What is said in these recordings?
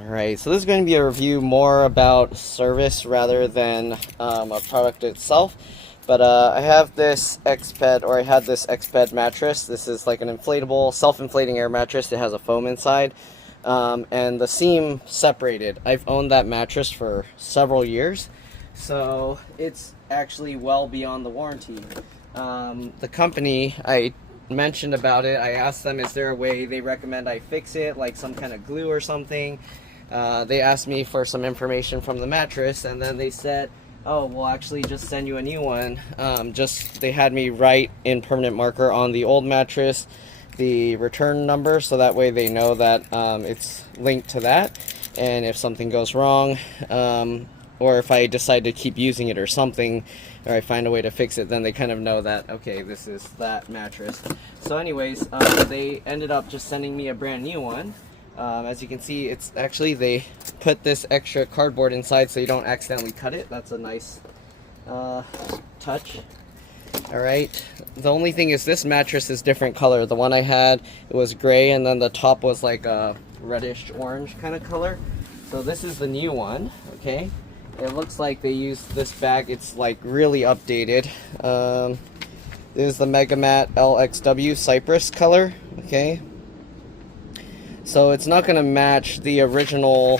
Alright, so this is going to be a review more about service rather than a product itself. But I have this EXPED, or I had this EXPED mattress. This is like an inflatable, self-inflating air mattress. It has a foam inside. And the seam separated. I've owned that mattress for several years. So it's actually well beyond the warranty. The company, I mentioned about it. I asked them, is there a way they recommend I fix it, like some kind of glue or something? They asked me for some information from the mattress, and then they said, oh, we'll actually just send you a new one. They had me write in permanent marker on the old mattress the return number, so that way they know that it's linked to that, and if something goes wrong, or if I decide to keep using it or something, or I find a way to fix it, then they kind of know that, okay, this is that mattress. So anyways, they ended up just sending me a brand new one. As you can see, it's actually, they put this extra cardboard inside so you don't accidentally cut it. That's a nice touch. Alright, the only thing is this mattress is different color. The one I had, it was gray, and then the top was like a reddish orange kind of color. So this is the new one, okay? It looks like they used this bag. It's like really updated. This is the MegaMat LXW Cypress color, okay? So it's not going to match the original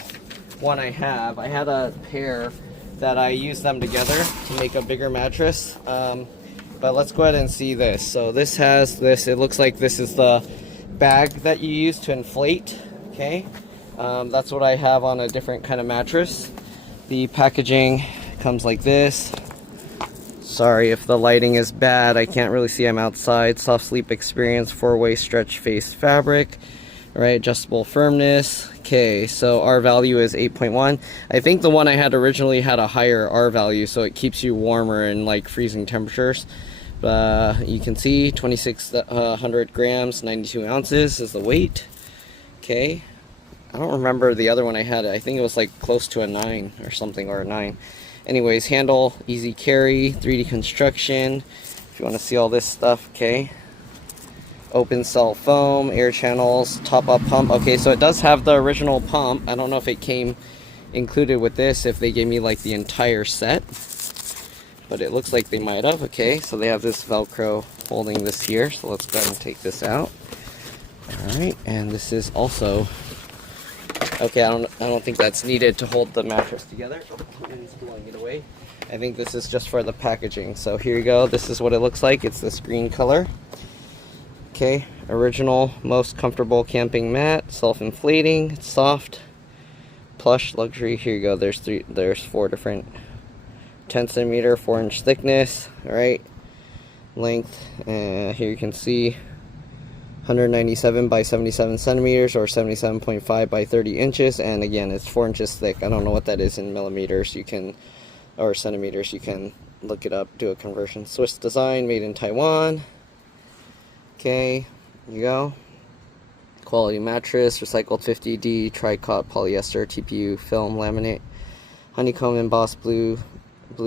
one I have. I had a pair that I used them together to make a bigger mattress. But let's go ahead and see this. So this has this, it looks like this is the bag that you use to inflate, okay? That's what I have on a different kind of mattress. The packaging comes like this. Sorry if the lighting is bad, I can't really see, I'm outside. Soft sleep experience, 4-way stretch face fabric. Alright, adjustable firmness. Okay, so R value is 8.1. I think the one I had originally had a higher R value, so it keeps you warmer in like freezing temperatures. You can see 2,600 grams, 92 ounces is the weight. Okay, I don't remember the other one I had. I think it was like close to a 9 or something, or a 9. Anyways, handle, easy carry, 3D construction. If you want to see all this stuff, okay. Open cell foam, air channels, top up pump. Okay, so it does have the original pump. I don't know if it came included with this, if they gave me like the entire set, but it looks like they might have. Okay, so they have this Velcro holding this here, so let's go ahead and take this out. Alright, and this is also, okay, I don't think that's needed to hold the mattress together. And it's blowing it away. I think this is just for the packaging. So here you go, this is what it looks like. It's this green color. Okay, original, most comfortable camping mat, self-inflating, it's soft, plush, luxury. Here you go, there's 4 different, 10 centimeter, 4-inch thickness. Alright, length, here you can see 197 by 77 centimeters, or 77.5 by 30 inches, and again, it's 4 inches thick. I don't know what that is in millimeters, you can, or centimeters, you can look it up, do a conversion. Swiss design, made in Taiwan. Okay, here you go. Quality mattress, recycled 50D, tricot polyester, TPU film laminate, honeycomb embossed blue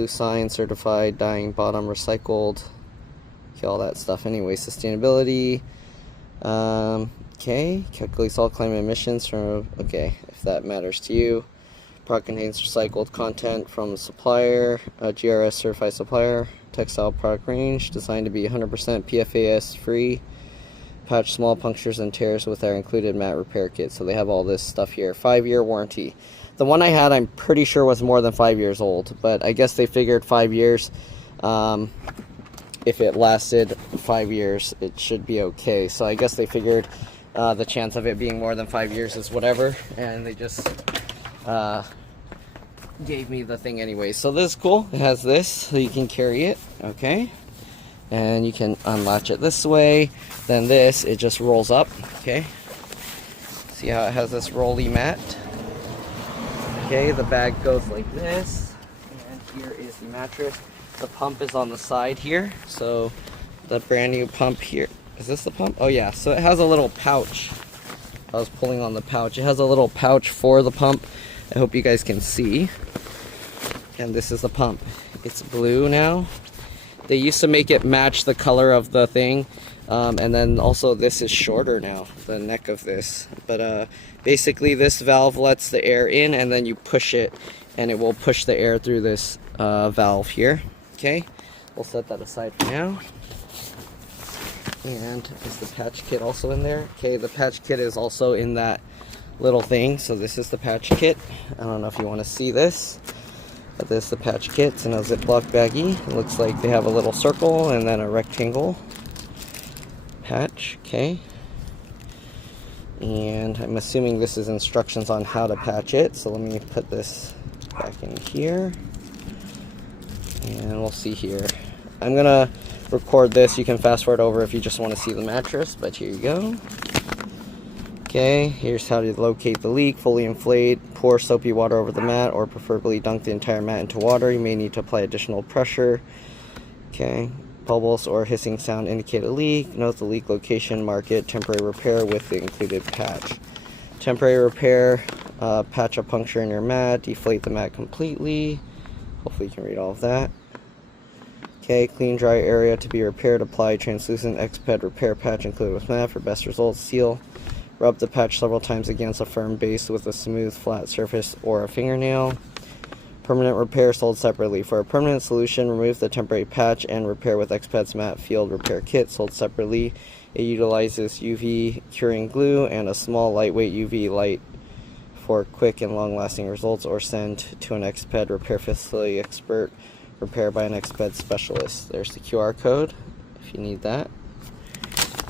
sign, certified, dyeing bottom, recycled. Okay, all that stuff. Anyway, sustainability. Okay, calculates all climate emissions from, okay, if that matters to you. Product contains recycled content from supplier, GRS certified supplier. Textile product range, designed to be 100% PFAS free. Patch small punctures and tears with our included mat repair kit. So they have all this stuff here. 5-year warranty. The one I had, I'm pretty sure was more than 5 years old, but I guess they figured 5 years, if it lasted 5 years, it should be okay. So I guess they figured the chance of it being more than 5 years is whatever, and they just gave me the thing anyway. So this is cool. It has this, so you can carry it, okay, and you can unlatch it this way. Then this, it just rolls up, okay. See how it has this rolly mat? Okay, the bag goes like this, and here is the mattress. The pump is on the side here, so the brand new pump here. Is this the pump? Oh yeah, so it has a little pouch. I was pulling on the pouch. It has a little pouch for the pump. I hope you guys can see. And this is the pump. It's blue now. They used to make it match the color of the thing. And then also this is shorter now, the neck of this. But basically this valve lets the air in, and then you push it and it will push the air through this valve here. Okay, we'll set that aside for now. And is the patch kit also in there? Okay, the patch kit is also in that little thing. So this is the patch kit. I don't know if you want to see this, but this is the patch kit. It's in a Ziploc baggie. It looks like they have a little circle and then a rectangle patch. Okay, and I'm assuming this is instructions on how to patch it. So let me put this back in here, and we'll see here. I'm gonna record this. You can fast forward over if you just want to see the mattress, but here you go. Okay, here's how to locate the leak. Fully inflate, pour soapy water over the mat, or preferably dunk the entire mat into water. You may need to apply additional pressure. Okay, bubbles or hissing sound indicate a leak. Note the leak location, mark it. Temporary repair with the included patch. Temporary repair, patch a puncture in your mat, deflate the mat completely. Hopefully you can read all of that. Okay, clean dry area to be repaired. Apply translucent EXPED repair patch included with mat for best results. Seal. Rub the patch several times against a firm base with a smooth, flat surface or a fingernail. Permanent repair sold separately. For a permanent solution, remove the temporary patch and repair with EXPED's Matte Field Repair Kit, sold separately. It utilizes UV curing glue and a small lightweight UV light for quick and long-lasting results, or send to an EXPED repair facility expert. Repair by an EXPED specialist. There's the QR code if you need that.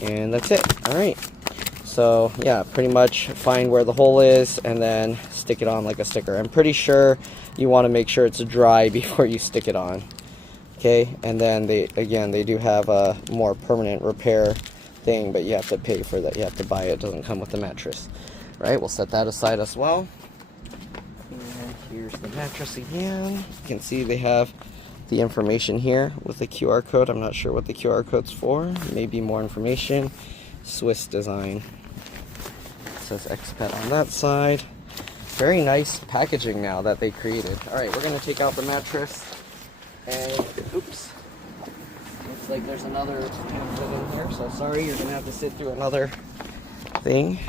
And that's it. Alright. So yeah, pretty much find where the hole is and then stick it on like a sticker. I'm pretty sure you want to make sure it's dry before you stick it on. Okay, and then they do have a more permanent repair thing, but you have to pay for that. You have to buy it. It doesn't come with the mattress. Right, we'll set that aside as well. And here's the mattress again. You can see they have the information here with the QR code. I'm not sure what the QR code's for. Maybe more information. Swiss design. It says EXPED on that side. Very nice packaging now that they created. Alright, we're going to take out the mattress. And, oops. Looks like there's another pamphlet in here. So sorry, you're going to have to sit through another thing.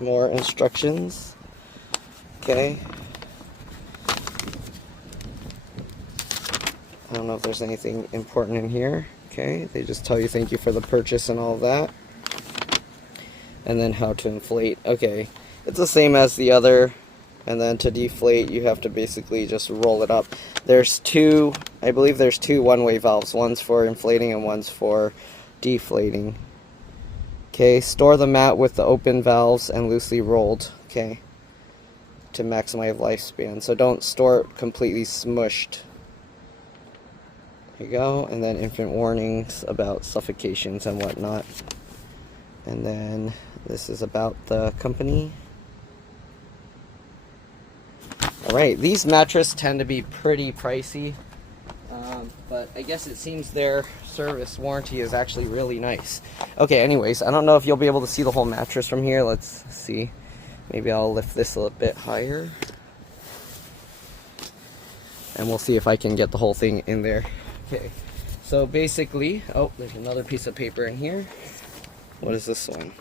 More instructions. Okay. I don't know if there's anything important in here. Okay, they just tell you thank you for the purchase and all that. And then how to inflate. Okay, it's the same as the other. And then to deflate, you have to basically just roll it up. There's two, I believe there's two one-way valves. One's for inflating and one's for deflating. Okay, store the mat with the open valves and loosely rolled. Okay, to maximize lifespan. So don't store it completely smushed. There you go. And then infant warnings about suffocations and whatnot. And then this is about the company. Alright, these mattresses tend to be pretty pricey, but I guess it seems their service warranty is actually really nice. Okay, anyways, I don't know if you'll be able to see the whole mattress from here. Let's see. Maybe I'll lift this a little bit higher. And we'll see if I can get the whole thing in there. Okay, so basically, oh, there's another piece of paper in here. What is this one?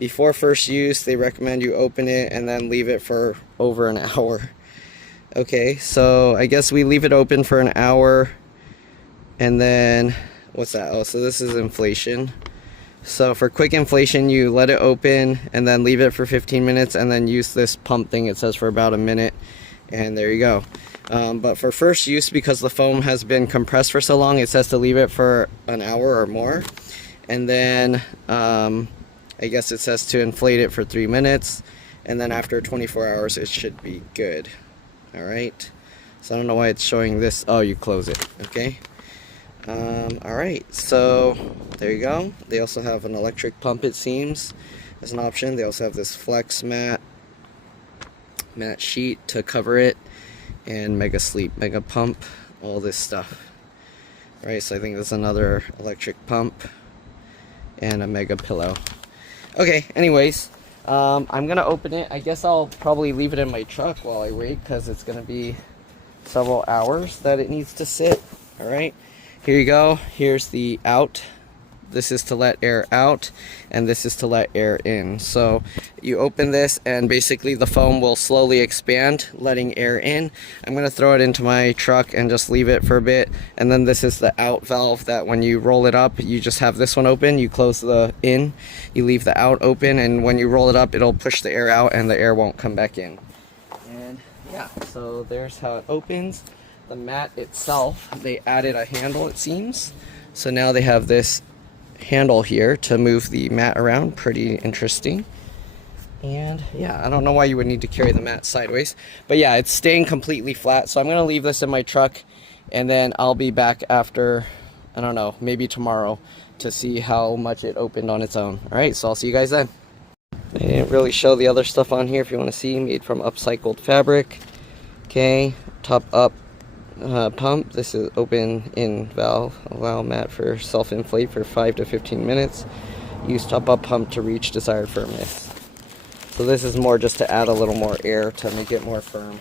Before first use, they recommend you open it and then leave it for over an hour. Okay, so I guess we leave it open for an hour, and then, what's that? Oh, so this is inflation. So for quick inflation, you let it open and then leave it for 15 minutes and then use this pump thing. It says for about a minute, and there you go. But for first use, because the foam has been compressed for so long, it says to leave it for an hour or more. And then I guess it says to inflate it for 3 minutes, and then after 24 hours it should be good. Alright, so I don't know why it's showing this. Oh, you close it. Okay. Alright, so there you go. They also have an electric pump, it seems, as an option. They also have this flex mat sheet to cover it, and Mega Sleep, Mega Pump, all this stuff. Alright, so I think there's another electric pump and a Mega Pillow. Okay, anyways, I'm gonna open it. I guess I'll probably leave it in my truck while I wait, because it's gonna be several hours that it needs to sit. Alright, here you go. Here's the out This is to let air out, and this is to let air in. So you open this, and basically the foam will slowly expand, letting air in. I'm going to throw it into my truck and just leave it for a bit. And then this is the out valve that when you roll it up, you just have this one open. You close the in, you leave the out open, and when you roll it up, it'll push the air out and the air won't come back in. And yeah, so there's how it opens. The mat itself, they added a handle, it seems. So now they have this handle here to move the mat around. Pretty interesting. And yeah, I don't know why you would need to carry the mat sideways, but yeah, it's staying completely flat. So I'm going to leave this in my truck, and then I'll be back after, I don't know, maybe tomorrow to see how much it opened on its own. All right, so I'll see you guys then. I didn't really show the other stuff on here. If you want to see, made from upcycled fabric. Okay, top up pump. This is open in valve. Allow mat for self-inflate for 5 to 15 minutes. Use top up pump to reach desired firmness. So this is more just to add a little more air to make it more firm.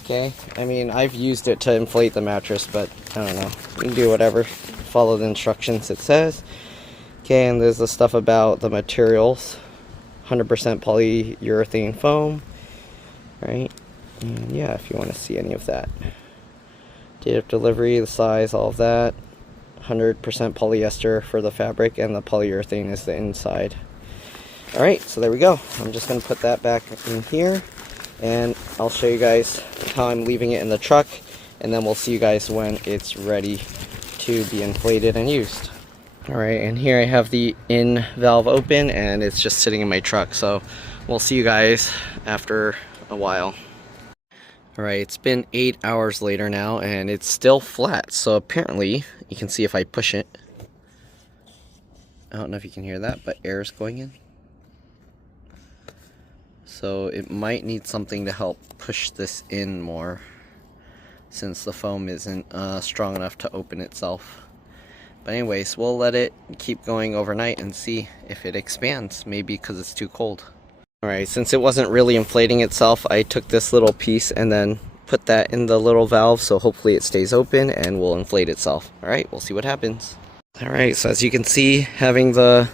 Okay, I mean, I've used it to inflate the mattress, but I don't know. You can do whatever. Follow the instructions it says. Okay, and there's the stuff about the materials. 100% polyurethane foam. Right? And yeah, if you want to see any of that. Date of delivery, the size, all of that. 100% polyester for the fabric, and the polyurethane is the inside. Alright, so there we go. I'm just going to put that back in here, and I'll show you guys how I'm leaving it in the truck, and then we'll see you guys when it's ready to be inflated and used. Alright, and here I have the in valve open, and it's just sitting in my truck, so we'll see you guys after a while. Alright, it's been 8 hours later now, and it's still flat. So apparently, you can see if I push it. I don't know if you can hear that, but air is going in. So it might need something to help push this in more, since the foam isn't strong enough to open itself. But anyways, we'll let it keep going overnight and see if it expands, maybe because it's too cold. Alright, since it wasn't really inflating itself, I took this little piece and then put that in the little valve, so hopefully it stays open and will inflate itself. Alright, we'll see what happens. Alright, so as you can see, having the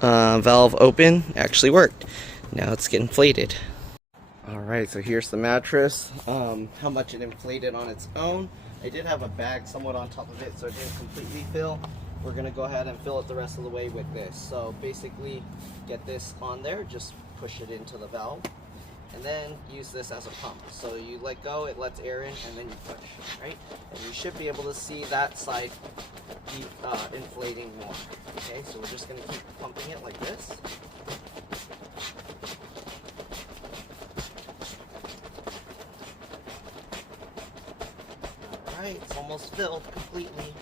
valve open actually worked. Now it's getting inflated. Alright, so here's the mattress, how much it inflated on its own. I did have a bag somewhat on top of it, so it didn't completely fill. We're going to go ahead and fill it the rest of the way with this. So basically, get this on there, just push it into the valve, and then use this as a pump. So you let go, it lets air in, and then you push, right? And you should be able to see that side keep inflating more. Okay, so we're just going to keep pumping it like this. Alright, it's almost filled completely.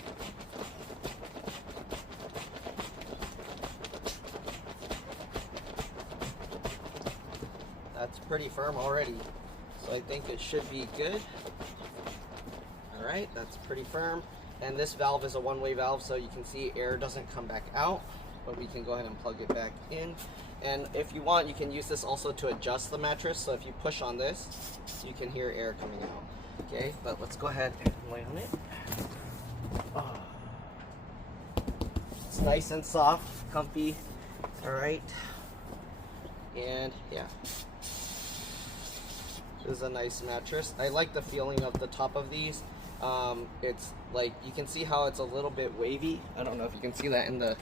That's pretty firm already, so I think it should be good. Alright, that's pretty firm. And this valve is a one-way valve, so you can see air doesn't come back out, but we can go ahead and plug it back in. And if you want, you can use this also to adjust the mattress, so if you push on this, you can hear air coming out. Okay, but let's go ahead and lay on it. Oh. It's nice and soft, comfy. Alright, and yeah. This is a nice mattress. I like the feeling of the top of these. It's like, you can see how it's a little bit wavy. I don't know if you can see that in the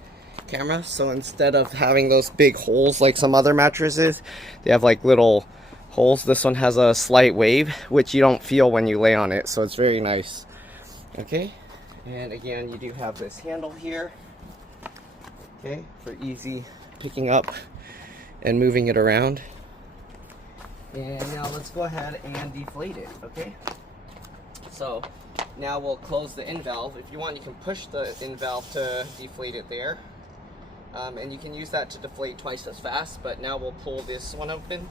camera. So instead of having those big holes like some other mattresses, they have like little holes. This one has a slight wave, which you don't feel when you lay on it. So it's very nice. Okay, and again, you do have this handle here. Okay, for easy picking up and moving it around. And now let's go ahead and deflate it, okay? So now we'll close the in valve. If you want, you can push the in valve to deflate it there. And you can use that to deflate twice as fast, but now we'll pull this one open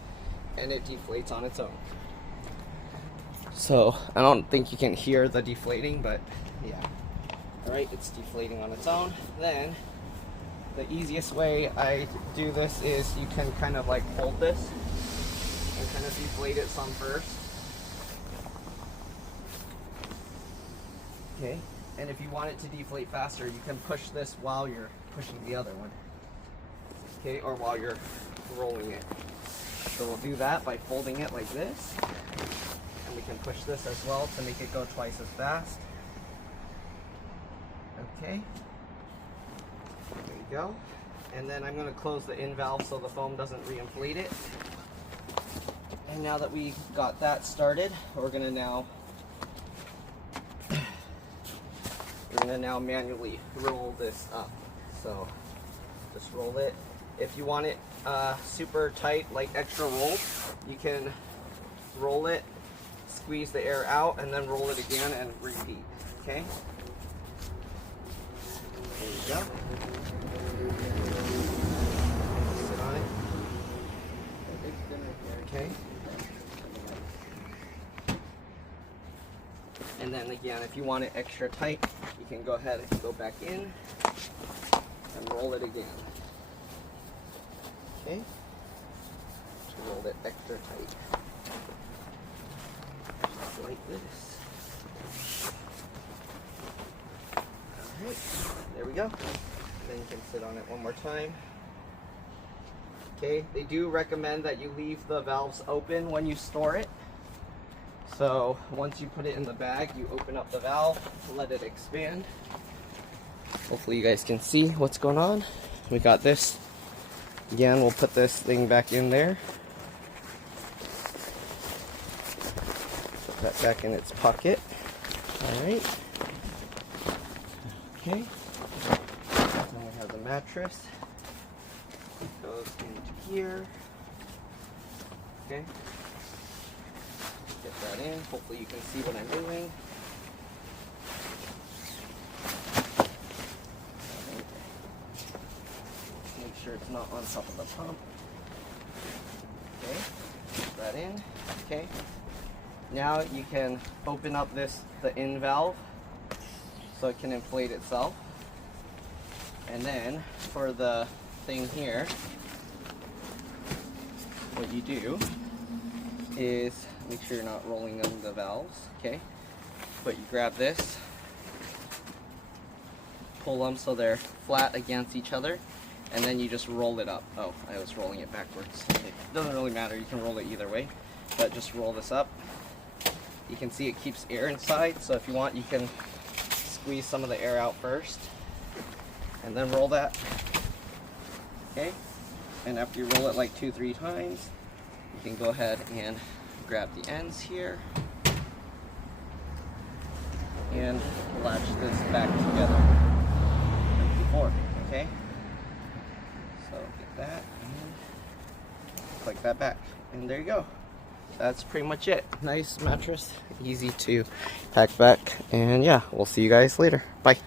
and it deflates on its own. So I don't think you can hear the deflating, but yeah. Alright, it's deflating on its own. Then the easiest way I do this is you can kind of like hold this and kind of deflate it some first. Okay, And if you want it to deflate faster, you can push this while you're pushing the other one. Okay, or while you're rolling it. So we'll do that by folding it like this. And we can push this as well to make it go twice as fast. Okay. There you go. And then I'm going to close the in valve so the foam doesn't re-inflate it. And now that we got that started, we're going to now manually roll this up. So just roll it. If you want it super tight, like extra rolled, you can roll it, squeeze the air out, and then roll it again and repeat. Okay? There you go. Sit on it. Okay. And then again, if you want it extra tight, you can go ahead and go back in and roll it again. Okay? Just roll it extra tight. Just like this. Alright, there we go. Then you can sit on it one more time. Okay, they do recommend that you leave the valves open when you store it. So once you put it in the bag, you open up the valve, let it expand. Hopefully you guys can see what's going on. We got this. Again, we'll put this thing back in there. Put that back in its pocket. Alright. Okay. Then we have the mattress. It goes into here. Okay. Get that in. Hopefully you can see what I'm doing. Make sure it's not on top of the pump. Okay, put that in. Okay. Now you can open up the in valve so it can inflate itself. And then for the thing here, what you do is make sure you're not rolling on the valves, okay? But you grab this, pull them so they're flat against each other, and then you just roll it up. Oh, I was rolling it backwards. Okay. It doesn't really matter, you can roll it either way, but just roll this up. You can see it keeps air inside, so if you want, you can squeeze some of the air out first, and then roll that, okay? And after you roll it like 2-3 times, you can go ahead and grab the ends here and latch this back together like before, okay? So get that and click that back, and there you go. That's pretty much it. Nice mattress, easy to pack back, and yeah, we'll see you guys later. Bye.